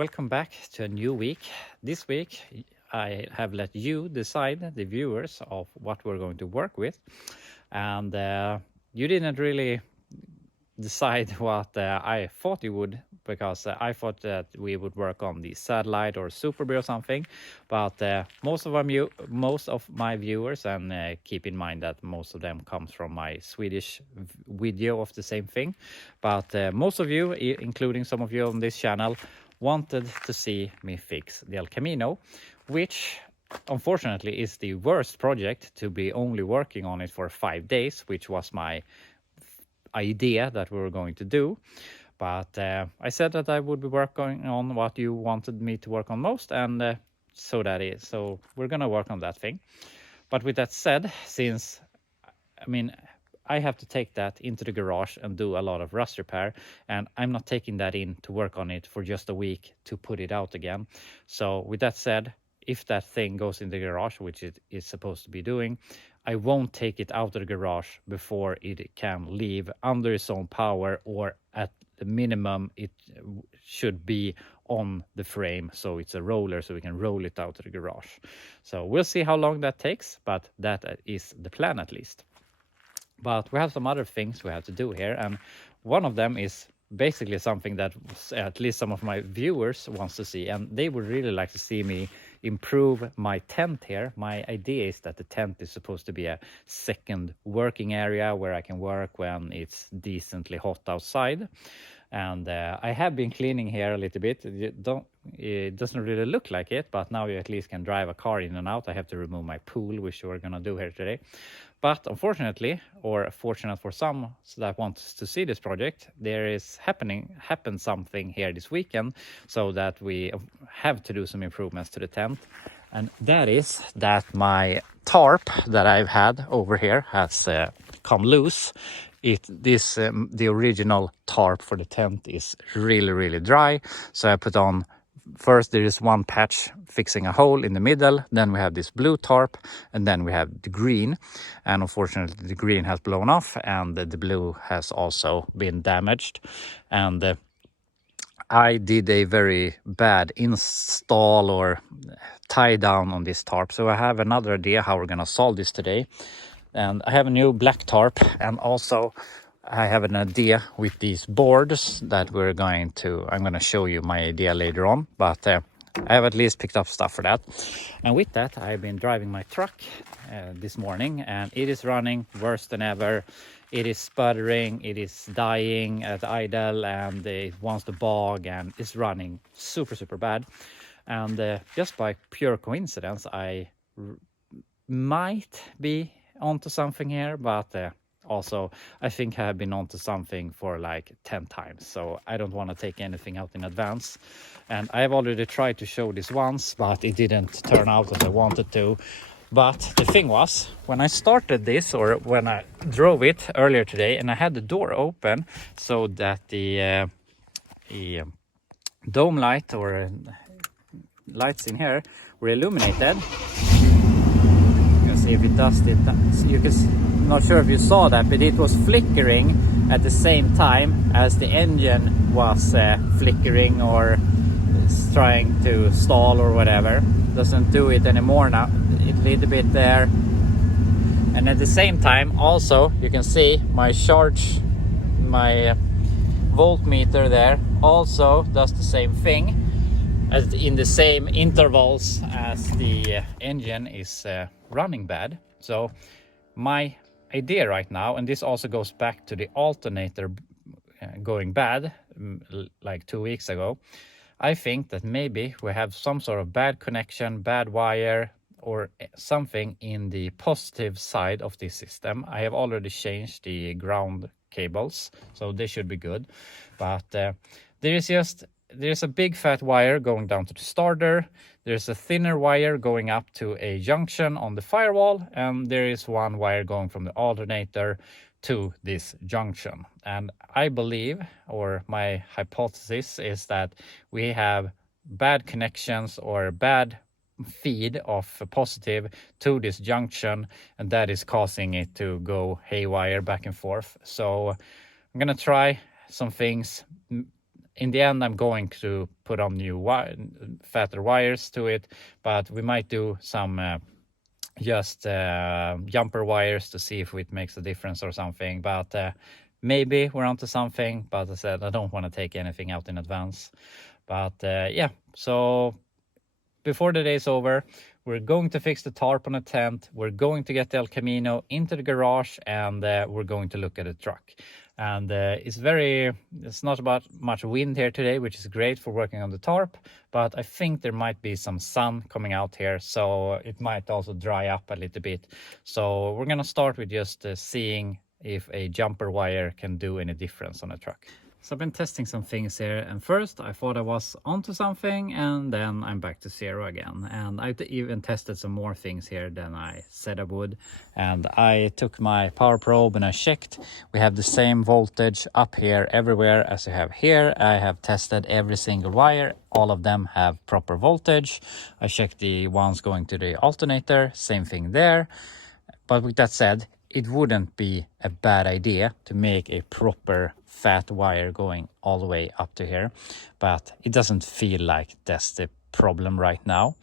Welcome back to a new week. This week I have let you decide, the viewers, of what we're going to work with, and you didn't really decide what I thought you would, because I thought that we would work on the satellite or Super Bee or something, but most of my viewers, and keep in mind that most of them comes from my Swedish video of the same thing, but most of you, including some of you on this channel, wanted to see me fix the El Camino, which unfortunately is the worst project to be only working on it for 5 days, which was my idea that we were going to do. But I said that I would be working on what you wanted me to work on most, and so that is. So we're gonna work on that thing. But with that said, since I have to take that into the garage and do a lot of rust repair, and I'm not taking that in to work on it for just a week to put it out again. So with that said, if that thing goes in the garage, which it is supposed to be doing, I won't take it out of the garage before it can leave under its own power, or at the minimum it should be on the frame, so it's a roller, so we can roll it out of the garage. So we'll see how long that takes, but that is the plan at least. But we have some other things we have to do here, and one of them is basically something that at least some of my viewers wants to see, and they would really like to see me improve my tent here. My idea is that the tent is supposed to be a second working area where I can work when it's decently hot outside. And I have been cleaning here a little bit. It doesn't really look like it, but now you at least can drive a car in and out. I have to remove my pool, which we're gonna do here today. But unfortunately, or fortunate for some that want to see this project, there is happened something here this weekend, so that we have to do some improvements to the tent. And that is that my tarp that I've had over here has come loose. The original tarp for the tent is really dry, so I put on, first there is one patch fixing a hole in the middle, then we have this blue tarp, and then we have the green, and unfortunately the green has blown off and the blue has also been damaged. And I did a very bad install or tie down on this tarp, so I have another idea how we're gonna solve this today. And I have a new black tarp, and also I have an idea with these boards that I'm going to show you my idea later on, but I have at least picked up stuff for that. And with that, I've been driving my truck this morning, and it is running worse than ever. It is sputtering, it is dying at idle, and it wants to bog, and it's running super bad. And just by pure coincidence, I might be onto something here, but also I think I have been onto something for like 10 times, so I don't want to take anything out in advance. And I have already tried to show this once, but it didn't turn out as I wanted to. But the thing was, when I started this, or when I drove it earlier today, and I had the door open so that the dome light or lights in here were illuminated. See if it does it. You can, not sure if you saw that, but it was flickering at the same time as the engine was flickering or trying to stall or whatever. Doesn't do it anymore now. It a little bit there, and at the same time also you can see my voltmeter there also does the same thing, as in the same intervals as the engine is running bad. So my idea right now, and this also goes back to the alternator going bad like 2 weeks ago, I think that maybe we have some sort of bad connection, bad wire, or something in the positive side of this system. I have already changed the ground cables, so they should be good. But there's a big fat wire going down to the starter, there's a thinner wire going up to a junction on the firewall, and there is one wire going from the alternator to this junction. And I believe, or my hypothesis is, that we have bad connections or bad feed of positive to this junction, and that is causing it to go haywire back and forth. So I'm gonna try some things, in the end, I'm going to put on new fatter wires to it, but we might do some just jumper wires to see if it makes a difference or something. But maybe we're onto something. But as I said, I don't want to take anything out in advance. But yeah, so before the day's over, we're going to fix the tarp on the tent. We're going to get the El Camino into the garage, and we're going to look at the truck. And it's not about much wind here today, which is great for working on the tarp, but I think there might be some sun coming out here, so it might also dry up a little bit. So we're gonna start with just seeing if a jumper wire can do any difference on a truck. So I've been testing some things here, and first I thought I was onto something, and then I'm back to zero again. And I've even tested some more things here than I said I would. And I took my power probe and I checked. We have the same voltage up here everywhere as I have here. I have tested every single wire. All of them have proper voltage. I checked the ones going to the alternator, same thing there. But with that said, it wouldn't be a bad idea to make a proper fat wire going all the way up to here, but it doesn't feel like that's the problem right now.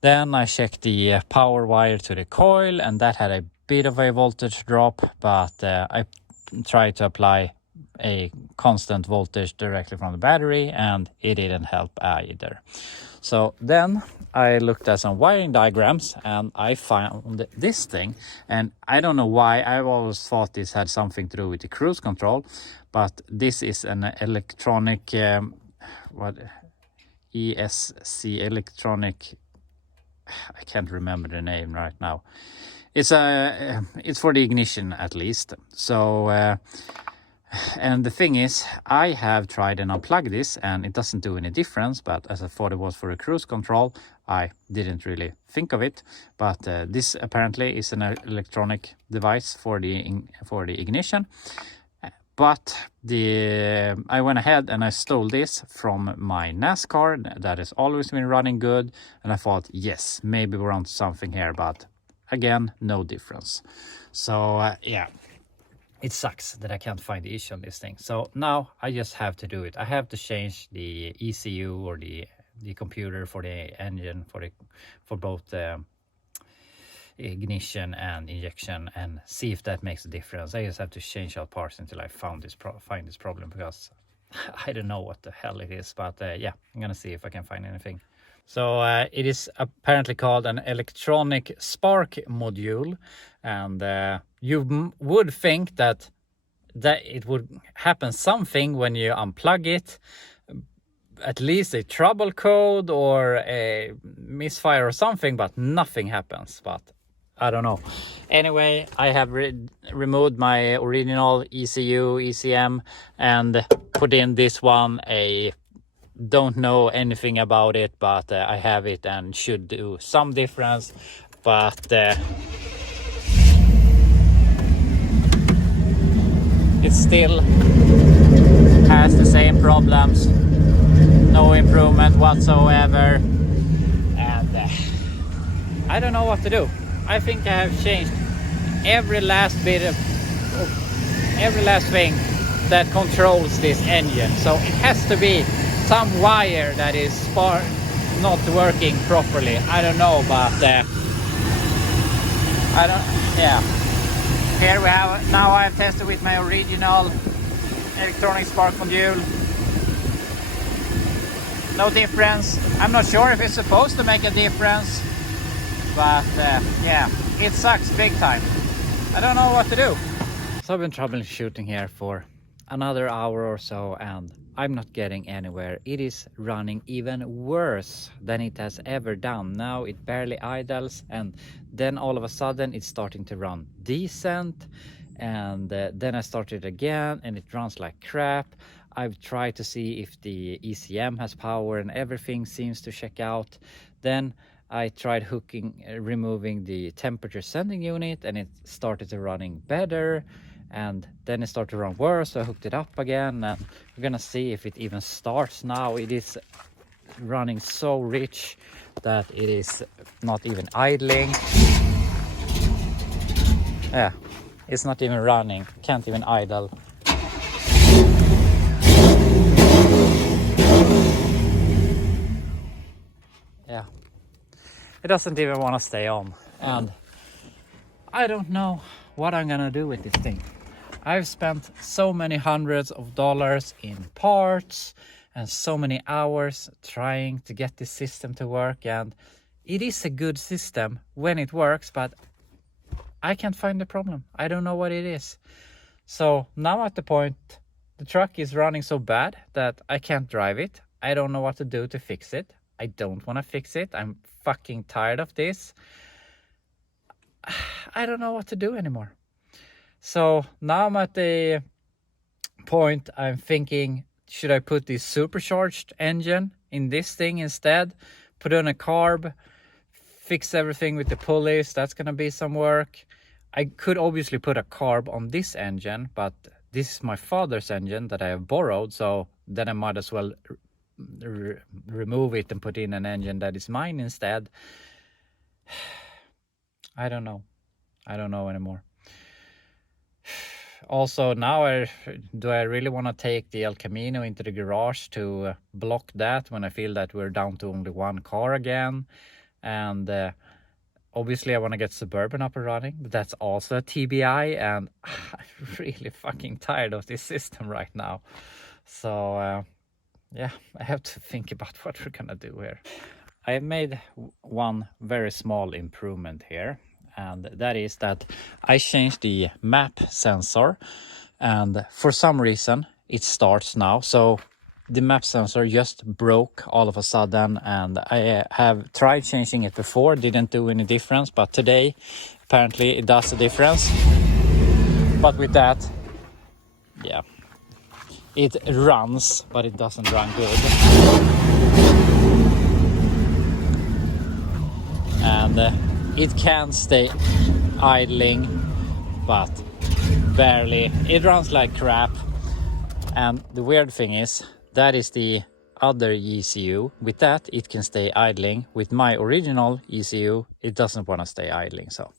Then I checked the power wire to the coil, and that had a bit of a voltage drop, but I tried to apply a constant voltage directly from the battery, and it didn't help either. So then I looked at some wiring diagrams, and I found this thing, and I don't know why. I've always thought this had something to do with the cruise control, but this is an electronic ESC electronic, I can't remember the name right now. It's for the ignition at least. So and the thing is, I have tried and unplugged this, and it doesn't do any difference. But as I thought it was for a cruise control, I didn't really think of it. But this apparently is an electronic device for the ignition. But I went ahead and I stole this from my NASCAR that has always been running good, and I thought, yes, maybe we're onto something here. But again, no difference. So yeah. It sucks that I can't find the issue on this thing. So now I just have to do it. I have to change the ECU or the computer for the engine for both ignition and injection, and see if that makes a difference. I just have to change out parts until I find this problem, because I don't know what the hell it is. But yeah, I'm gonna see if I can find anything. So it is apparently called an electronic spark module, and you would think that it would happen something when you unplug it, at least a trouble code or a misfire or something, but nothing happens. But I don't know. Anyway, I have removed my original ECU, ECM, and put in this one. Don't know anything about it, but I have it and should do some difference. But it still has the same problems, no improvement whatsoever, and I don't know what to do. I think I have changed every last thing that controls this engine, so it has to be some wire that is not working properly. I don't know, but yeah. Here we have, now I've tested with my original electronic spark module. No difference. I'm not sure if it's supposed to make a difference, but yeah, it sucks big time. I don't know what to do. So I've been troubleshooting here for another hour or so, and I'm not getting anywhere. It is running even worse than it has ever done. Now it barely idles, and then all of a sudden it's starting to run decent, and then I started again and it runs like crap. I've tried to see if the ECM has power, and everything seems to check out. Then I tried removing the temperature sending unit, and it started to running better. And then it started to run worse, so I hooked it up again, and we're gonna see if it even starts now. It is running so rich that it is not even idling. Yeah, it's not even running, can't even idle. It doesn't even want to stay on. And I don't know what I'm gonna do with this thing. I've spent so many hundreds of dollars in parts and so many hours trying to get this system to work, and it is a good system when it works, but I can't find the problem. I don't know what it is. So now at the point, the truck is running so bad that I can't drive it. I don't know what to do to fix it. I don't want to fix it. I'm fucking tired of this. I don't know what to do anymore. So now I'm at the point I'm thinking, should I put this supercharged engine in this thing instead? Put on a carb, fix everything with the pulleys. That's going to be some work. I could obviously put a carb on this engine, but this is my father's engine that I have borrowed. So then I might as well remove it and put in an engine that is mine instead. I don't know. I don't know anymore. Also, now do I really want to take the El Camino into the garage to block that when I feel that we're down to only one car again? And obviously I want to get Suburban up and running, but that's also a TBI, and I'm really fucking tired of this system right now. So yeah, I have to think about what we're gonna do here. I have made one very small improvement here, and that is that I changed the map sensor, and for some reason it starts now. So the map sensor just broke all of a sudden, and I have tried changing it before, didn't do any difference, but today apparently it does a difference. But with that, yeah, it runs, but it doesn't run good. And it can stay idling, but barely. It runs like crap. And the weird thing is, that is the other ECU. With that, it can stay idling. With my original ECU, it doesn't want to stay idling. So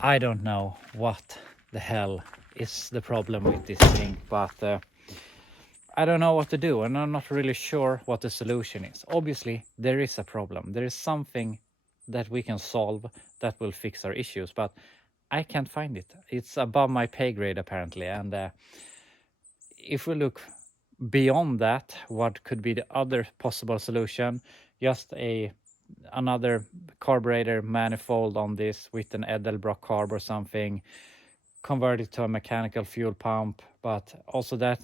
I don't know what the hell is the problem with this thing, but I don't know what to do, and I'm not really sure what the solution is. Obviously, there is a problem. There is something that we can solve that will fix our issues, but I can't find it. It's above my pay grade apparently. And if we look beyond that, what could be the other possible solution? Just another carburetor manifold on this with an Edelbrock carb or something, convert it to a mechanical fuel pump. But also that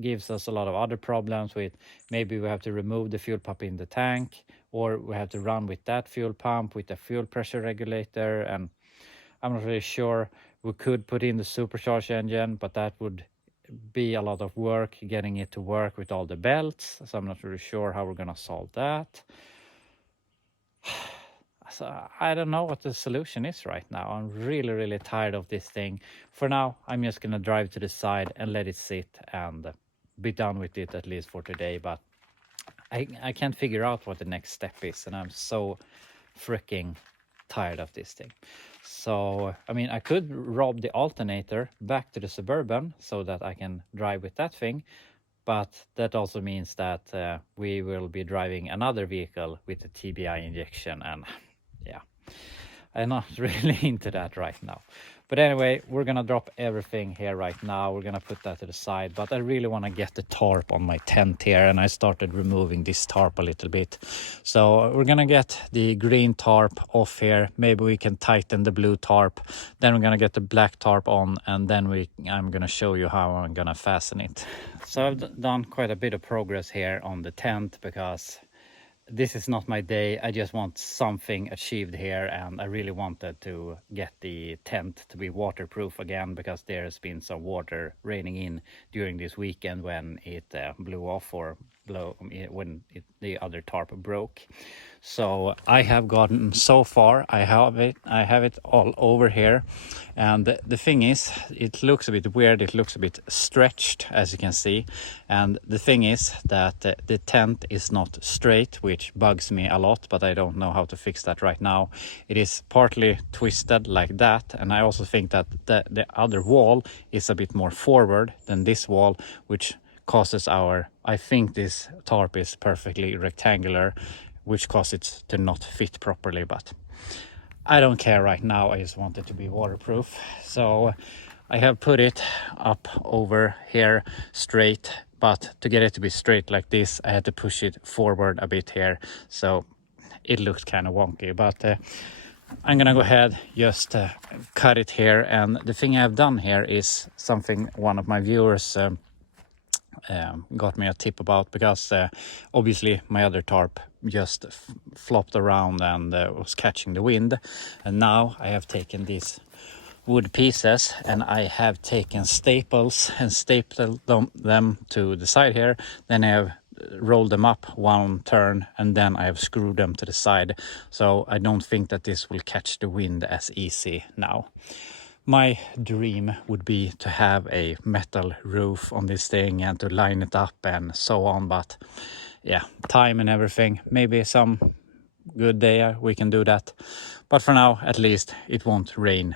gives us a lot of other problems with, maybe we have to remove the fuel pump in the tank, or we have to run with that fuel pump with the fuel pressure regulator. And I'm not really sure. We could put in the supercharged engine, but that would be a lot of work getting it to work with all the belts. So I'm not really sure how we're gonna solve that. So I don't know what the solution is right now. I'm really tired of this thing. For now, I'm just gonna drive to the side and let it sit and be done with it, at least for today. But I can't figure out what the next step is, and I'm so freaking tired of this thing. So I mean, I could rob the alternator back to the Suburban so that I can drive with that thing, but that also means that we will be driving another vehicle with a TBI injection, and yeah, I'm not really into that right now. But anyway, we're gonna drop everything here right now. We're gonna put that to the side, but I really want to get the tarp on my tent here, and I started removing this tarp a little bit. So we're gonna get the green tarp off here. Maybe we can tighten the blue tarp. Then we're gonna get the black tarp on, and then I'm gonna show you how I'm gonna fasten it. So I've done quite a bit of progress here on the tent, because this is not my day. I just want something achieved here, and I really wanted to get the tent to be waterproof again, because there has been some water raining in during this weekend when it blew off, or when the other tarp broke. So I have gotten so far. I have it all over here, and the thing is, it looks a bit weird. It looks a bit stretched, as you can see, and the thing is that the tent is not straight, which bugs me a lot, but I don't know how to fix that right now. It is partly twisted like that, and I also think that the other wall is a bit more forward than this wall, which causes I think this tarp is perfectly rectangular, which causes it to not fit properly, but I don't care right now. I just want it to be waterproof. So I have put it up over here straight, but to get it to be straight like this, I had to push it forward a bit here. So it looks kind of wonky, but I'm gonna go ahead, just cut it here. And the thing I've done here is something one of my viewers got me a tip about, because obviously my other tarp just flopped around and was catching the wind. And now I have taken these wood pieces and I have taken staples and stapled them to the side here. Then I have rolled them up one turn and then I have screwed them to the side. So I don't think that this will catch the wind as easy now. My dream would be to have a metal roof on this thing and to line it up and so on, but yeah, time and everything. Maybe some good day we can do that, but for now at least it won't rain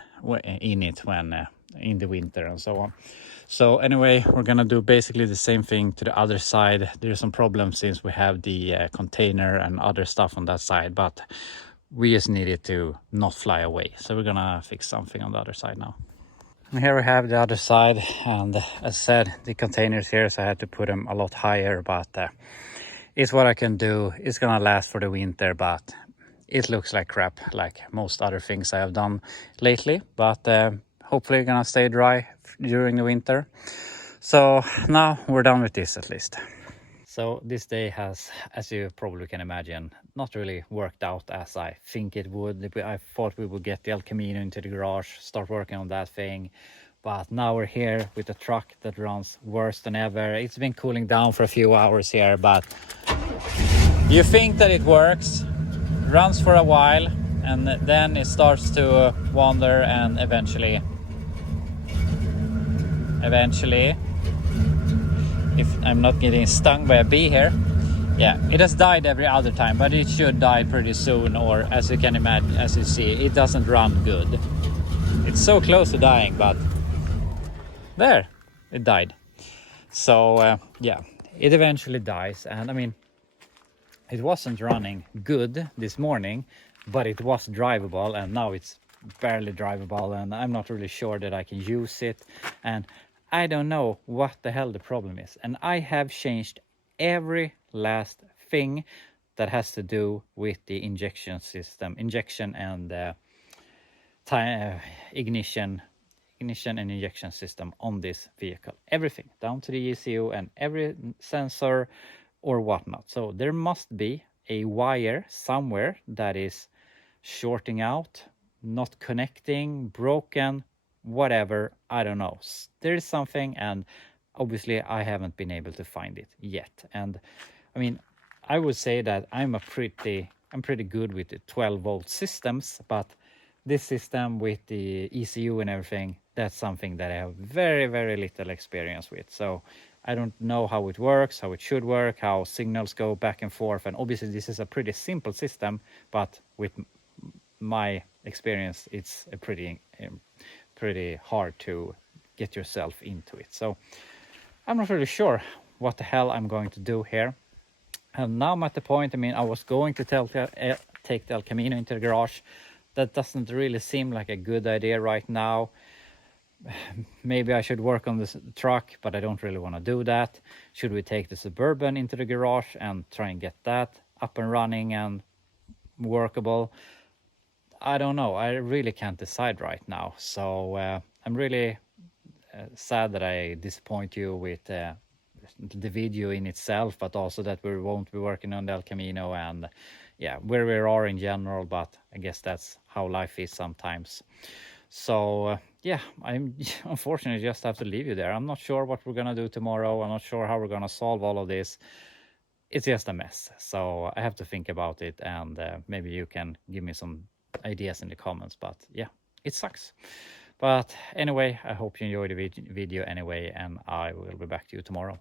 in it when in the winter and so on. So anyway, we're gonna do basically the same thing to the other side. There's some problems since we have the container and other stuff on that side, but we just need it to not fly away. So we're gonna fix something on the other side now. And here we have the other side, and as I said, the containers here, so I had to put them a lot higher, but it's what I can do. It's gonna last for the winter, but it looks like crap, like most other things I have done lately, but hopefully gonna stay dry during the winter. So now we're done with this at least. So this day has, as you probably can imagine, not really worked out as I think it would. I thought we would get the El Camino into the garage, start working on that thing. But now we're here with a truck that runs worse than ever. It's been cooling down for a few hours here, but you think that it works, runs for a while, and then it starts to wander, and eventually, if I'm not getting stung by a bee here, yeah, it has died every other time, but it should die pretty soon, or as you can imagine, as you see, it doesn't run good. It's so close to dying, but there, it died. So yeah, it eventually dies. And I mean, it wasn't running good this morning, but it was drivable, and now it's barely drivable, and I'm not really sure that I can use it, and I don't know what the hell the problem is. And I have changed every last thing that has to do with the injection system, injection and ignition and injection system on this vehicle. Everything down to the ECU and every sensor or whatnot. So there must be a wire somewhere that is shorting out, not connecting, broken, whatever, I don't know. There is something, and obviously I haven't been able to find it yet. And I mean, I would say that I'm pretty good with the 12-volt systems, but this system with the ECU and everything, that's something that I have very, very little experience with. So I don't know how it works, how it should work, how signals go back and forth. And obviously this is a pretty simple system, but with my experience, it's a pretty hard to get yourself into it. So I'm not really sure what the hell I'm going to do here. And now I'm at the point, I mean, I was going to take the El Camino into the garage. That doesn't really seem like a good idea right now. Maybe I should work on this truck, but I don't really want to do that. Should we take the Suburban into the garage and try and get that up and running and workable? I don't know. I really can't decide right now. So I'm really sad that I disappoint you with the video in itself, but also that we won't be working on the El Camino and yeah, where we are in general. But I guess that's how life is sometimes. So yeah, I'm unfortunately just have to leave you there. I'm not sure what we're gonna do tomorrow. I'm not sure how we're gonna solve all of this. It's just a mess. So I have to think about it, and maybe you can give me some ideas in the comments. But yeah, it sucks. But anyway, I hope you enjoyed the video anyway, and I will be back to you tomorrow.